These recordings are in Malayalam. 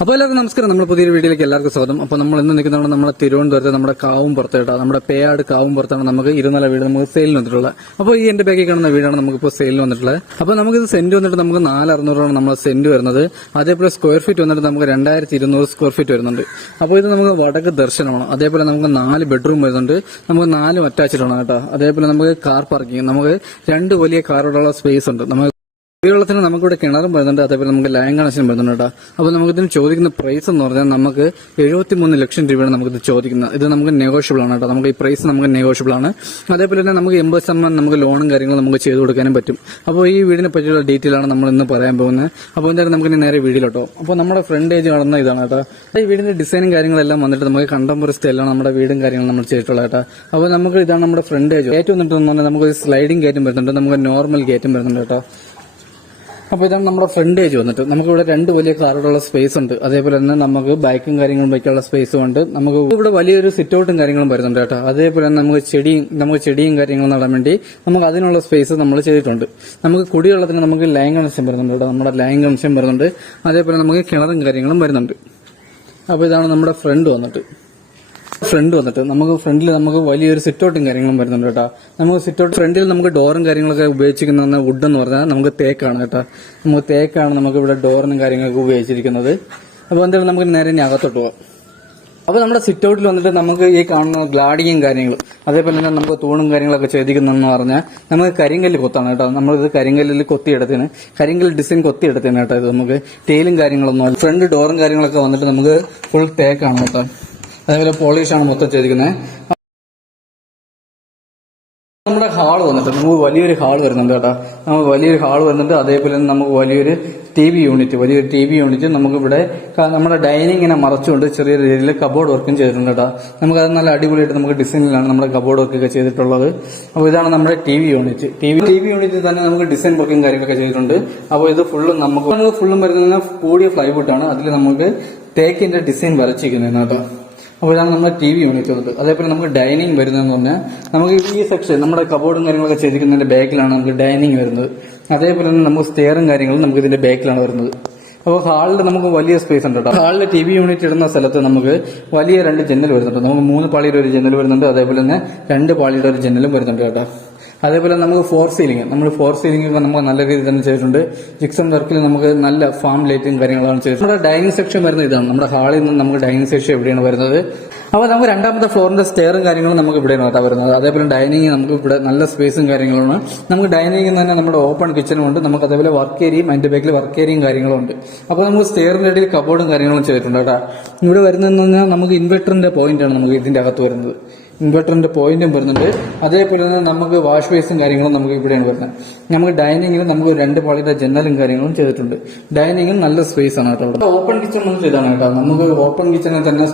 അപ്പോൾ എല്ലാവർക്കും നമസ്കാരം. നമ്മുടെ പുതിയൊരു വീഡിയോയിലേക്ക് എല്ലാവർക്കും സ്വാഗതം. അപ്പോൾ നമ്മൾ ഇന്ന് നിൽക്കുന്നതാണ് നമ്മുടെ തിരുവനന്തപുരത്ത് നമ്മുടെ കാവും പുറത്തേട്ടാ, നമ്മുടെ പേയാട് കാവും പുറത്താണ് നമുക്ക് 24 വീട് നമുക്ക് സെയിലിന് വന്നിട്ടുള്ളത്. അപ്പോൾ ഈ എന്റെ ബാക്കിൽ കാണുന്ന വീടാണ് നമുക്കിപ്പോൾ സെയിലിന് വന്നിട്ടുള്ളത്. അപ്പോൾ നമുക്കിത് സെന്റ് വന്നിട്ട് നമുക്ക് 4600 നമ്മുടെ സെന്റ് വരുന്നത്. അതേപോലെ സ്ക്വയർ ഫീറ്റ് വന്നിട്ട് നമുക്ക് 2200 സ്ക്വയർ ഫീറ്റ് വരുന്നുണ്ട്. അപ്പോൾ ഇത് നമുക്ക് വടക്ക് ദർശനമാണ്. അതേപോലെ നമുക്ക് 4 ബെഡ്റൂം വരുന്നുണ്ട്. നമുക്ക് 4 അറ്റാച്ച്ഡ് ആണ് കേട്ടോ. അതേപോലെ നമുക്ക് കാർ പാർക്കിംഗ്, നമുക്ക് 2 വലിയ കാറുകളുള്ള സ്പേസ് ഉണ്ട്. നമുക്ക് കുടിവെള്ളത്തിന് നമുക്കിവിടെ കിണറും വരുന്നുണ്ട്. അതേപോലെ നമുക്ക് ലൈൻ കണക്ഷൻ വരുന്നുണ്ട് കേട്ടോ. അപ്പോൾ നമുക്കിതിന് ചോദിക്കുന്ന പ്രൈസ് എന്ന് പറഞ്ഞാൽ നമുക്ക് 73 ലക്ഷം രൂപയാണ് നമുക്കിത് ചോദിക്കുന്നത്. ഇത് നമുക്ക് നെഗോഷ്യബിൾ ആണ് കേട്ടോ. നമുക്ക് ഈ പ്രൈസ് നമുക്ക് നെഗോഷ്യബിൾ ആണ്. അതേപോലെ തന്നെ നമുക്ക് 80% നമുക്ക് ലോണും കാര്യങ്ങളും നമുക്ക് ചെയ്തു കൊടുക്കാനും പറ്റും. അപ്പോൾ ഈ വീടിനെ പറ്റിയുള്ള ഡീറ്റെയിൽ ആണ് നമ്മൾ ഇന്ന് പറയാൻ പോകുന്നത്. അപ്പോൾ എന്തായാലും നമുക്ക് നേരെ വീഡിയോട്ടോ. അപ്പോൾ നമ്മുടെ ഫ്രണ്ടേജ് കാണുന്ന ഇതാണ് കേട്ടോ. ഈ വീടിന്റെ ഡിസൈനും കാര്യങ്ങളെല്ലാം വന്നിട്ട് നമുക്ക് കണ്ടംപററി സ്റ്റൈലാണ് നമ്മുടെ വീടും കാര്യങ്ങളും നമ്മൾ ചെയ്തിട്ടുള്ളത് കേട്ടോ. അപ്പോൾ നമുക്ക് ഇതാണ് നമ്മുടെ ഫ്രണ്ടേജ്. ഗേറ്റ് വന്നിട്ട് പറഞ്ഞാൽ നമുക്ക് സ്ലൈഡിംഗ് ഗേറ്റും വരുന്നുണ്ട്, നമുക്ക് നോർമൽ ഗേറ്റും വരുന്നുണ്ട് കേട്ടോ. അപ്പോൾ ഇതാണ് നമ്മുടെ ഫ്രണ്ടേജ് വന്നിട്ട്. നമുക്കിവിടെ 2 വലിയ കാറുകളുള്ള സ്പേസ് ഉണ്ട്. അതേപോലെ തന്നെ നമുക്ക് ബൈക്കും കാര്യങ്ങളും വയ്ക്കാനുള്ള സ്പേസും ഉണ്ട്. നമുക്ക് ഇവിടെ വലിയൊരു സിറ്റ് ഔട്ടും കാര്യങ്ങളും വരുന്നുണ്ട് കേട്ടോ. അതേപോലെ തന്നെ നമുക്ക് ചെടിയും കാര്യങ്ങളും നടാൻ വേണ്ടി നമുക്ക് അതിനുള്ള സ്പേസ് നമ്മൾ ചെയ്തിട്ടുണ്ട്. നമുക്ക് കുടിവെള്ളത്തിന് നമുക്ക് ലൈൻ കണക്ഷൻ വരുന്നുണ്ട് കേട്ടോ. നമ്മുടെ ലൈൻ കണക്ഷൻ വരുന്നുണ്ട്. അതേപോലെ നമുക്ക് കിണറും കാര്യങ്ങളും വരുന്നുണ്ട്. അപ്പോൾ ഇതാണ് നമ്മുടെ ഫ്രണ്ട് വന്നിട്ട് നമുക്ക് ഫ്രണ്ടിൽ നമുക്ക് വലിയൊരു സിറ്റ് ഔട്ടും കാര്യങ്ങളും വരുന്നുണ്ട് കേട്ടോ. നമുക്ക് സിറ്റ് ഔട്ട് ഫ്രണ്ടിൽ നമുക്ക് ഡോറും കാര്യങ്ങളൊക്കെ ഉപയോഗിച്ചിരിക്കുന്ന വുഡ് എന്ന് പറഞ്ഞാൽ നമുക്ക് തേക്കാണ് കേട്ടോ. നമുക്ക് ഇവിടെ ഡോറിനും കാര്യങ്ങളൊക്കെ ഉപയോഗിച്ചിരിക്കുന്നത്. അപ്പോൾ എന്തായാലും നമുക്ക് നേരെ അകത്തോട്ട് പോകാം. അപ്പോൾ നമ്മുടെ സിറ്റ് ഔട്ടിൽ വന്നിട്ട് നമുക്ക് ഈ കാണുന്ന ഗ്ലാഡിയും കാര്യങ്ങളും അതേപോലെ തന്നെ നമുക്ക് തൂണും കാര്യങ്ങളൊക്കെ ചെയ്തിരിക്കുന്നതെന്ന് പറഞ്ഞാൽ നമുക്ക് കരിങ്കല്ല് കൊത്താണ് കേട്ടോ. നമ്മളിത് കരിങ്കല്ലിൽ കൊത്തിയെടുത്തിന് കരിങ്കല്ല് ഡിസൈൻ കൊത്തിയെടുത്തിന് കേട്ടോ. ഇത് നമുക്ക് ടൈലും കാര്യങ്ങളൊന്നും ഫ്രണ്ട് ഡോറും കാര്യങ്ങളൊക്കെ വന്നിട്ട് നമുക്ക് ഫുൾ തേക്കാണ് കേട്ടോ. അതേപോലെ പോളിഷാണ് മൊത്തം ചെയ്തിരിക്കുന്നത്. നമ്മുടെ ഹാള് വന്നിട്ട് നമുക്ക് വലിയൊരു ഹാൾ വരുന്നുണ്ട് കേട്ടോ. നമുക്ക് വലിയൊരു ഹാൾ വരുന്നുണ്ട്. അതേപോലെ തന്നെ നമുക്ക് വലിയൊരു ടി വി യൂണിറ്റ് നമുക്ക് ഇവിടെ നമ്മുടെ ഡൈനിങ്ങിനെ മറച്ചുകൊണ്ട് ചെറിയ രീതിയിൽ കബോർഡ് വർക്കും ചെയ്തിട്ടുണ്ട് കേട്ടോ. നമുക്കത് നല്ല അടിപൊളിയായിട്ട് നമുക്ക് ഡിസൈനിലാണ് നമ്മുടെ കബോർഡ് വർക്കൊക്കെ ചെയ്തിട്ടുള്ളത്. അപ്പോൾ ഇതാണ് നമ്മുടെ ടി വി യൂണിറ്റ് തന്നെ നമുക്ക് ഡിസൈൻ വർക്കും കാര്യങ്ങളൊക്കെ ചെയ്തിട്ടുണ്ട്. അപ്പോൾ ഇത് ഫുള്ളും വരുന്നത് കൂടിയ ഫ്ലൈവുഡാണ്. അതിൽ നമുക്ക് തേക്കിന്റെ ഡിസൈൻ വരച്ചിരിക്കുന്നത് കേട്ടോ. അപ്പോൾ ഇതാണ് നമ്മുടെ ടി വി യൂണിറ്റ് വന്നത്. അതേപോലെ നമുക്ക് ഡൈനിങ് വരുന്നതെന്ന് പറഞ്ഞാൽ നമുക്ക് ഈ സെക്ഷൻ നമ്മുടെ കബോർഡും കാര്യങ്ങളൊക്കെ ചെയ്തിരിക്കുന്നതിന്റെ ബാക്കിലാണ് നമുക്ക് ഡൈനിങ് വരുന്നത്. അതേപോലെ തന്നെ നമുക്ക് സ്റ്റെയറും കാര്യങ്ങളും നമുക്ക് ഇതിന്റെ ബാക്കിലാണ് വരുന്നത്. അപ്പോൾ ഹാളിൽ നമുക്ക് വലിയ സ്പേസ് ഉണ്ട് കേട്ടോ. ഹാളിൽ ടി വി യൂണിറ്റ് ഇടുന്ന സ്ഥലത്ത് നമുക്ക് വലിയ 2 ജനൽ വരുന്നുണ്ട്. നമുക്ക് 3 പാളിയുടെ ഒരു ജനൽ വരുന്നുണ്ട്. അതേപോലെ തന്നെ 2 പാളിയുടെ ഒരു ജനലും വരുന്നുണ്ട് കേട്ടോ. അതേപോലെ നമുക്ക് ഫോർ സീലിംഗ് ഒക്കെ നമുക്ക് നല്ല രീതിയിൽ തന്നെ ചെയ്തിട്ടുണ്ട്. ജിക്സം വർക്കിൽ നമുക്ക് നല്ല ഫാം ലൈറ്റും കാര്യങ്ങളാണ് ചെയ്തത്. നമ്മുടെ ഡൈനിങ് സെക്ഷൻ വരുന്നത് ഇതാണ്. നമ്മുടെ ഹാളിൽ നിന്ന് നമുക്ക് ഡൈനിങ് സെക്ഷൻ എവിടെയാണ് വരുന്നത്. അപ്പോൾ നമുക്ക് 2ാമത്തെ ഫ്ലോറിന്റെ സ്റ്റെയറും കാര്യങ്ങളും നമുക്ക് ഇവിടെയാണ് കേട്ടോ വരുന്നത്. അതേപോലെ ഡൈനിങ് നമുക്ക് ഇവിടെ നല്ല സ്പേസും കാര്യങ്ങളുമാണ്. നമുക്ക് ഡൈനിങ്ങിൽ തന്നെ നമ്മുടെ ഓപ്പൺ കിച്ചണും ഉണ്ട്. നമുക്ക് അതേപോലെ വർക്ക് ഏരിയയും അതിന്റെ ബാക്കിൽ വർക്ക് ഏരിയയും കാര്യങ്ങളും ഉണ്ട്. അപ്പോൾ നമുക്ക് സ്റ്റെയറിന്റെ ഇടയിൽ കബോർഡും കാര്യങ്ങളും ചെയ്തിട്ടുണ്ട് കേട്ടോ. ഇവിടെ വരുന്നതെന്ന് പറഞ്ഞാൽ നമുക്ക് ഇൻവെർട്ടറിന്റെ പോയിന്റാണ് നമുക്ക് ഇതിന്റെ അകത്ത് വരുന്നത്. ഇൻവെർട്ടറിന്റെ പോയിന്റും വരുന്നുണ്ട്. അതേപോലെ തന്നെ നമുക്ക് വാഷ് ബേസും കാര്യങ്ങളും നമുക്ക് ഇവിടെയാണ് വരുന്നത്. നമുക്ക് ഡൈനിങ്ങിൽ നമുക്ക് 2 പാളിയുടെ ജനലും കാര്യങ്ങളും ചെയ്തിട്ടുണ്ട്. ഡൈനിങ്ങിൽ നല്ല സ്പേസ് ആണ് കേട്ടോ. ഓപ്പൺ കിച്ചൺ എന്ന് ഇതാണ് കേട്ടോ. നമുക്ക് ഓപ്പൺ കിച്ചണിൽ തന്നെ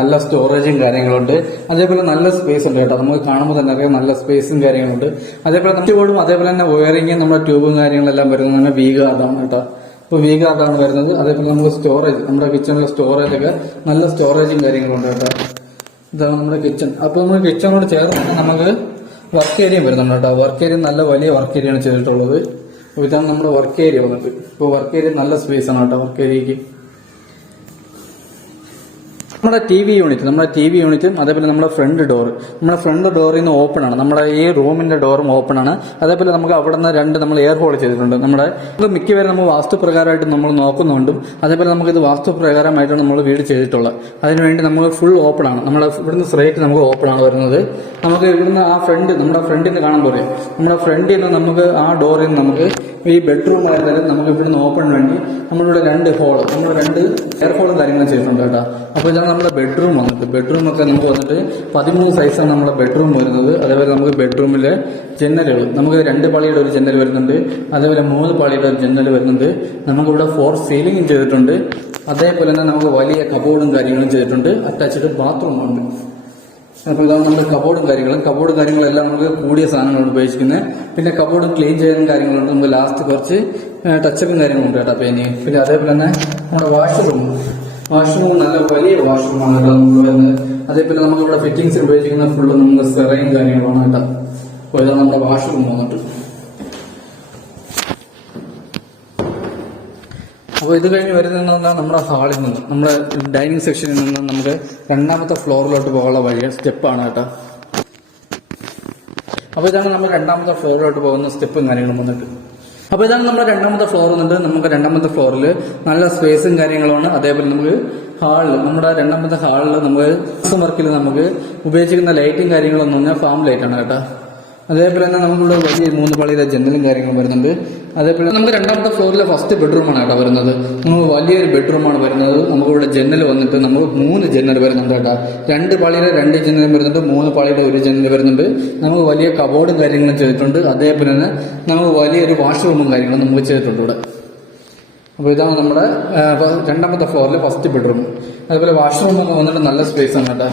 നല്ല സ്റ്റോറേജും കാര്യങ്ങളുണ്ട്. അതേപോലെ നല്ല സ്പേസ് ഉണ്ട് കേട്ടോ. നമുക്ക് കാണുമ്പോൾ തന്നെ അറിയാം നല്ല സ്പേസും കാര്യങ്ങളുണ്ട്. അതേപോലെ ബോർഡും അതേപോലെ തന്നെ വയറിങ്ങും നമ്മുടെ ട്യൂബും കാര്യങ്ങളെല്ലാം വരുന്നത് വി ഗാർഡാണ് കേട്ടോ. ഇപ്പോൾ വി ഗാർഡാണ് വരുന്നത്. അതേപോലെ നമുക്ക് സ്റ്റോറേജ് നമ്മുടെ കിച്ചണിലെ സ്റ്റോറേജൊക്കെ നല്ല സ്റ്റോറേജും കാര്യങ്ങളുണ്ട് കേട്ടോ. ഇതാണ് നമ്മുടെ കിച്ചൺ. അപ്പോൾ നമ്മൾ കിച്ചണോട് ചേർന്ന് നമുക്ക് വർക്ക് ഏരിയ വരുന്നുണ്ട് കേട്ടോ. വർക്ക് ഏരിയ നല്ല വലിയ വർക്ക് ഏരിയയാണ് ചെയ്തിട്ടുള്ളത്. അപ്പോൾ ഇതാണ് നമ്മുടെ വർക്ക് ഏരിയ വന്നിട്ട്. ഇപ്പോൾ വർക്ക് ഏരിയ നല്ല സ്പേസ് ആണ് കേട്ടോ വർക്ക് ഏരിയക്ക്. നമ്മുടെ ടി വി യൂണിറ്റും അതേപോലെ നമ്മുടെ ഫ്രണ്ട് ഡോറിൽ നിന്ന് ഓപ്പൺ ആണ്. നമ്മുടെ ഈ റൂമിന്റെ ഡോറും ഓപ്പൺ ആണ്. അതേപോലെ നമുക്ക് അവിടെ നിന്ന് 2 നമ്മൾ എയർ ഹോൾ ചെയ്തിട്ടുണ്ട്. നമുക്ക് മിക്കവരും നമ്മൾ വാസ്തുപ്രകാരമായിട്ട് നമ്മൾ നോക്കുന്നുണ്ടും അതേപോലെ നമുക്ക് ഇത് വാസ്തുപ്രകാരമായിട്ടാണ് നമ്മൾ വീട് ചെയ്തിട്ടുള്ളത്. അതിനുവേണ്ടി നമ്മൾ ഫുൾ ഓപ്പൺ ആണ്. നമ്മുടെ ഇവിടുന്ന് സ്ട്രൈറ്റ് നമുക്ക് ഓപ്പൺ ആണ് വരുന്നത്. നമുക്ക് ഇവിടുന്ന് നമ്മുടെ ഫ്രണ്ടിൽ കാണാൻ പോലെ നമ്മുടെ ഫ്രണ്ടിൽ നിന്ന് നമുക്ക് ആ ഡോറിൽ നിന്ന് നമുക്ക് ഈ ബെഡ്റൂം ആയിരുന്നാലും നമുക്ക് ഇവിടുന്ന് ഓപ്പൺ വേണ്ടി നമ്മളിവിടെ 2 ഹോൾ നമ്മൾ 2 എയർ ഹോളും കാര്യങ്ങളും ചെയ്തിട്ടുണ്ട് കേട്ടോ. അപ്പോൾ ഇതാണ് നമ്മുടെ ബെഡ്റൂം വന്നിട്ട്. ബെഡ്റൂമൊക്കെ നമുക്ക് വന്നിട്ട് 13 സൈസാണ് നമ്മുടെ ബെഡ്റൂം വരുന്നത്. അതേപോലെ നമുക്ക് ബെഡ്റൂമിലെ ജനലുകൾ നമുക്ക് 2 പാളിയുടെ ഒരു ജനൽ വരുന്നുണ്ട്. അതേപോലെ 3 പാളിയുടെ ഒരു ജനൽ വരുന്നുണ്ട്. നമുക്കിവിടെ 4 സീലിംഗും ചെയ്തിട്ടുണ്ട്. അതേപോലെ തന്നെ നമുക്ക് വലിയ കബോർഡും കാര്യങ്ങളും ചെയ്തിട്ടുണ്ട്. അറ്റാച്ച്ഡ് ബാത്റൂം ഉണ്ട്. അപ്പോൾ ഇതാണ് നമ്മുടെ കബോർഡും കാര്യങ്ങളെല്ലാം നമുക്ക് കൂടിയ സാധനങ്ങളാണ് ഉപയോഗിക്കുന്നത്. പിന്നെ കബോർഡ് ക്ലീൻ ചെയ്യുന്ന കാര്യങ്ങളുണ്ട്. നമുക്ക് ലാസ്റ്റ് കുറച്ച് ടച്ചപ്പും കാര്യങ്ങളുണ്ട് കേട്ടോ പെയിന്റിങ്. പിന്നെ അതേപോലെ തന്നെ നമ്മുടെ വാഷ്റൂം നല്ല വലിയ വാഷ്റൂമാണ് കേട്ടോ നമുക്ക് വരുന്നത്. അതേപോലെ നമുക്ക് ഇവിടെ ഫിറ്റിംഗ്സ് ഉപയോഗിക്കുന്ന ഫുള്ള് നമുക്ക് സെറയും കാര്യങ്ങളാണ് കേട്ടോ. അപ്പോൾ ഇതാണ് നമ്മുടെ വാഷ്റൂം വന്നിട്ട്. അപ്പോൾ ഇത് കഴിഞ്ഞ് വരുന്നത് നമ്മുടെ ഹാളിൽ നിന്ന് നമ്മുടെ ഡൈനിങ് സെക്ഷനിൽ നിന്ന് നമുക്ക് രണ്ടാമത്തെ ഫ്ലോറിലോട്ട് പോകാനുള്ള വഴി സ്റ്റെപ്പാണ് കേട്ടോ. അപ്പോൾ ഇതാണ് നമ്മൾ രണ്ടാമത്തെ ഫ്ലോറിലോട്ട് പോകുന്ന സ്റ്റെപ്പും കാര്യങ്ങളും വന്നിട്ട്. അപ്പോൾ ഇതാണ് നമ്മുടെ രണ്ടാമത്തെ ഫ്ലോർ വന്നിട്ട്. നമുക്ക് രണ്ടാമത്തെ ഫ്ലോറിൽ നല്ല സ്പേസും കാര്യങ്ങളുമാണ്. അതേപോലെ നമുക്ക് ഹാളിൽ നമ്മുടെ രണ്ടാമത്തെ ഹാളിൽ നമുക്ക് വർക്കിൽ നമുക്ക് ഉപയോഗിച്ചിരിക്കുന്ന ലൈറ്റും കാര്യങ്ങളെന്ന് പറഞ്ഞാൽ ഫാം ലൈറ്റാണ് കേട്ടോ. അതേപോലെ തന്നെ നമുക്കിവിടെ വലിയ 3 പാളിയുടെ ജനലും കാര്യങ്ങളും വരുന്നുണ്ട്. അതേപോലെ നമുക്ക് രണ്ടാമത്തെ ഫ്ലോറിലെ ഫസ്റ്റ് ബെഡ്റൂമാണ് കേട്ടോ വരുന്നത്. നമുക്ക് വലിയൊരു ബെഡ്റൂമാണ് വരുന്നത്. നമുക്കിവിടെ ജനൽ വന്നിട്ട് നമുക്ക് 3 ജനൽ വരുന്നുണ്ട് കേട്ടോ. 2 പാളിയുടെ 2 ജനലും വരുന്നുണ്ട്, 3 പാളിയുടെ 1 ജനൽ വരുന്നുണ്ട്. നമുക്ക് വലിയ കബോർഡും കാര്യങ്ങളും ചെയ്തിട്ടുണ്ട്. അതേപോലെ തന്നെ നമുക്ക് വലിയൊരു വാഷ്റൂമും കാര്യങ്ങളും നമുക്ക് ചെയ്തിട്ടുണ്ട് ഇവിടെ. അപ്പോൾ ഇതാണ് നമ്മുടെ രണ്ടാമത്തെ ഫ്ലോറിലെ ഫസ്റ്റ് ബെഡ്റൂം. അതുപോലെ വാഷ്റൂം വന്നിട്ട് നല്ല സ്പേസ് ആണ് കേട്ടോ.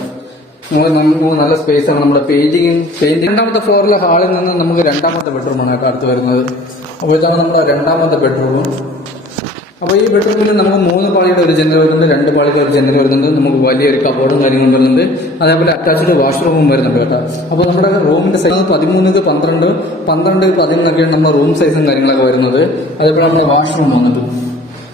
നമുക്ക് നല്ല സ്പേസ് ആണ്. നമ്മുടെ പെയിന്റിംഗ് രണ്ടാമത്തെ ഫ്ലോറിലെ ഹാളിൽ നിന്ന് നമുക്ക് രണ്ടാമത്തെ ബെഡ്റൂമാണ് കേട്ടോ അടുത്ത് വരുന്നത്. അപ്പോൾ ഇതാണ് നമ്മുടെ രണ്ടാമത്തെ ബെഡ്റൂം. അപ്പോൾ ഈ ബെഡ്റൂമിൽ നമുക്ക് 3 പാളിയുടെ 1 ജനൽ വരുന്നുണ്ട്, 2 പാളിയുടെ 1 ജനൽ വരുന്നുണ്ട്. നമുക്ക് വലിയൊരു കബോർഡും കാര്യങ്ങളും വരുന്നുണ്ട്. അതേപോലെ അറ്റാച്ച്ഡ് വാഷ്റൂമും വരുന്നുണ്ട് കേട്ടോ. അപ്പോൾ നമ്മുടെ റൂമിന്റെ സൈസ് 13 12 12 11 നമ്മുടെ റൂം സൈസും കാര്യങ്ങളൊക്കെ വരുന്നത്. അതേപോലെ നമ്മുടെ വാഷ്റൂം വന്നിട്ട്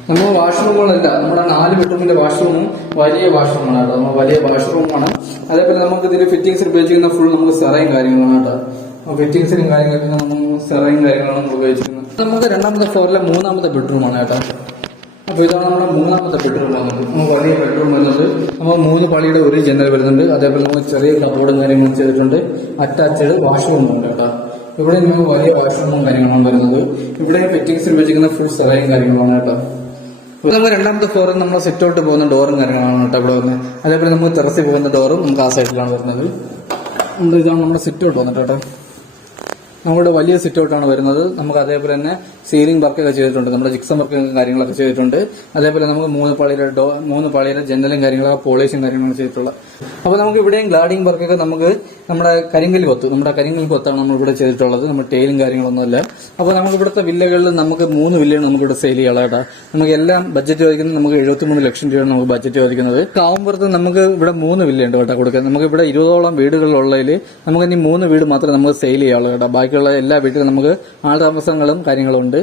നമ്മൾ വാഷ്റൂമുകളല്ല, നമ്മുടെ 4 ബെഡ്റൂമിന്റെ വാഷ്റൂമും വലിയ വാഷ്റൂമാണ് കേട്ടോ. നമ്മൾ വലിയ വാഷ്റൂമാണ്. അതേപോലെ നമുക്ക് ഇതിൽ ഫിറ്റിംഗ്സിൽ ഉപയോഗിച്ചിരിക്കുന്ന ഫുൾ നമുക്ക് സെറയും കാര്യങ്ങളാണ് കേട്ടോ. ഫിറ്റിംഗ്സിനും കാര്യങ്ങളൊക്കെ നമുക്ക് സെറയും കാര്യങ്ങളാണ് നമ്മൾ ഉപയോഗിച്ചിരിക്കുന്നത്. നമുക്ക് രണ്ടാമത്തെ ഫ്ലോറിലെ 3ാമത്തെ ബെഡ്റൂമാണ് കേട്ടോ. അപ്പോൾ ഇതാണ് നമ്മുടെ 3ാമത്തെ ബെഡ്റൂം വന്നത്. നമുക്ക് വലിയ ബെഡ്റൂം വരുന്നത്. നമ്മൾ 3 പാളിയുടെ 1 ജനൽ വരുന്നുണ്ട്. അതേപോലെ നമുക്ക് ചെറിയ കബോർഡും കാര്യങ്ങളും ചെയ്തിട്ടുണ്ട്. അറ്റാച്ച്ഡ് വാഷ്റൂമും ഉണ്ട് കേട്ടോ. ഇവിടെ നമുക്ക് വലിയ വാഷ്റൂമും കാര്യങ്ങളാണ് വരുന്നത്. ഇവിടെ ഫിറ്റിംഗ്സിൽ ഉപയോഗിച്ചിരിക്കുന്ന ഫുൾ സെറയും കാര്യങ്ങളാണ് കേട്ടോ. നമുക്ക് രണ്ടാമത്തെ ഫ്ലോറിൽ നമ്മൾ സെറ്റ് ഔട്ട് പോകുന്ന ഡോറും കാര്യങ്ങളാണ് കേട്ടോ ഇവിടെ വരുന്നത്. അതേപോലെ നമുക്ക് ടെറസിൽ പോകുന്ന ഡോറും നമുക്ക് ആ സൈഡിലാണ് വരുന്നത്. ഇതാണ് നമ്മുടെ സെറ്റ് ഔട്ട് വന്നിട്ട് കേട്ടോ. നമ്മുടെ വലിയ സിറ്റ് ഔട്ടാണ് വരുന്നത്. നമുക്ക് അതേപോലെ തന്നെ സീലിംഗ് വർക്കൊക്കെ ചെയ്തിട്ടുണ്ട്. നമ്മുടെ ജിക്സം വർക്കും കാര്യങ്ങളൊക്കെ ചെയ്തിട്ടുണ്ട്. അതേപോലെ നമുക്ക് 3 പാളിയുടെ ജനലും കാര്യങ്ങളൊക്കെ പോളിഷും കാര്യങ്ങളും ചെയ്തിട്ടുള്ള. അപ്പോൾ നമുക്ക് ഇവിടെയും ഗ്ലാഡിംഗ് വർക്കൊക്കെ നമുക്ക് നമ്മുടെ കരിങ്കൽ കൊത്താണ് നമ്മൾ ഇവിടെ ചെയ്തിട്ടുള്ളത്. നമ്മുടെ ടൈലും കാര്യങ്ങളൊന്നുമല്ല. അപ്പോൾ നമുക്ക് ഇവിടുത്തെ വില്ലകളിൽ നമുക്ക് 3 വില്ലയാണ് നമുക്ക് ഇവിടെ സെയിൽ ചെയ്യാനുള്ള കേട്ടോ. നമുക്ക് എല്ലാം ബഡ്ജറ്റ് ചോദിക്കുന്നത് നമുക്ക് 73 ലക്ഷം രൂപയാണ് നമുക്ക് ബഡ്ജറ്റ് ചോദിക്കുന്നത്. കാവുമ്പുറത്ത് നമുക്ക് ഇവിടെ 3 വില്ലയുണ്ട് കേട്ടോ കൊടുക്കാൻ. നമുക്ക് ഇവിടെ 20ഓളം വീടുകളുള്ളതിൽ നമുക്ക് ഇനി 3 വീട് മാത്രമേ നമുക്ക് സെയിൽ ചെയ്യാവുള്ളൂ കേട്ടോ. ബാക്കിയുള്ള എല്ലാ വീട്ടിലും നമുക്ക് ആൾതാമസങ്ങളും കാര്യങ്ങളും ഉണ്ട്.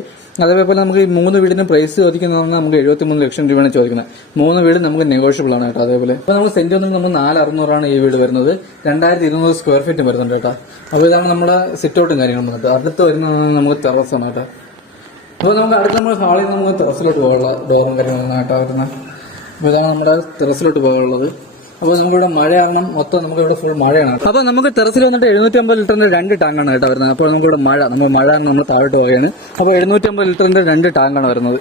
അതേപോലെ നമുക്ക് ഈ 3 വീടിന് പ്രൈസ് ചോദിക്കുന്നത് നമുക്ക് 73 ലക്ഷം രൂപയാണ് ചോദിക്കുന്നത്. 3 വീട് നമുക്ക് നെഗോഷ്യബിൾ ആണ് കേട്ടോ. അതേപോലെ അപ്പോൾ നമുക്ക് സെന്റ് ഒന്നും നമ്മൾ 4600 ഈ വീട് വരുന്നത്. 2200 സ്ക്വയർ ഫീറ്റ് വരുന്നുണ്ട് കേട്ടോ. അപ്പോൾ ഇതാണ് നമ്മുടെ സിറ്റ് ഔട്ടും കാര്യങ്ങളും വന്നിട്ട്. അടുത്ത് വരുന്നത് നമുക്ക് ടെറസാണ് കേട്ടോ. അപ്പോൾ നമുക്ക് അടുത്ത് നമ്മൾ ഹാളിൽ നമുക്ക് ടെറസിലോട്ട് പോകാനുള്ള ഡോറും കാര്യങ്ങളും കേട്ടോ വരുന്നത്. അപ്പോൾ ഇതാണ് നമ്മുടെ ടെറസിലോട്ട് പോകാനുള്ളത്. അപ്പോൾ നമുക്കിവിടെ മഴ കാരണം മൊത്തം നമുക്ക് ഇവിടെ ഫുൾ മഴയാണ്. അപ്പോൾ നമുക്ക് ടെറസിൽ വന്നിട്ട് 750 ലിറ്ററിന്റെ 2 ടാങ്കാണ് കേട്ടോ വരുന്നത്. അപ്പോൾ നമുക്കിവിടെ മഴ നമ്മൾ താഴോട്ട് പോവുകയാണ്. അപ്പോൾ 750 ലിറ്ററിന്റെ 2 ടാങ്കാണ് വരുന്നത്.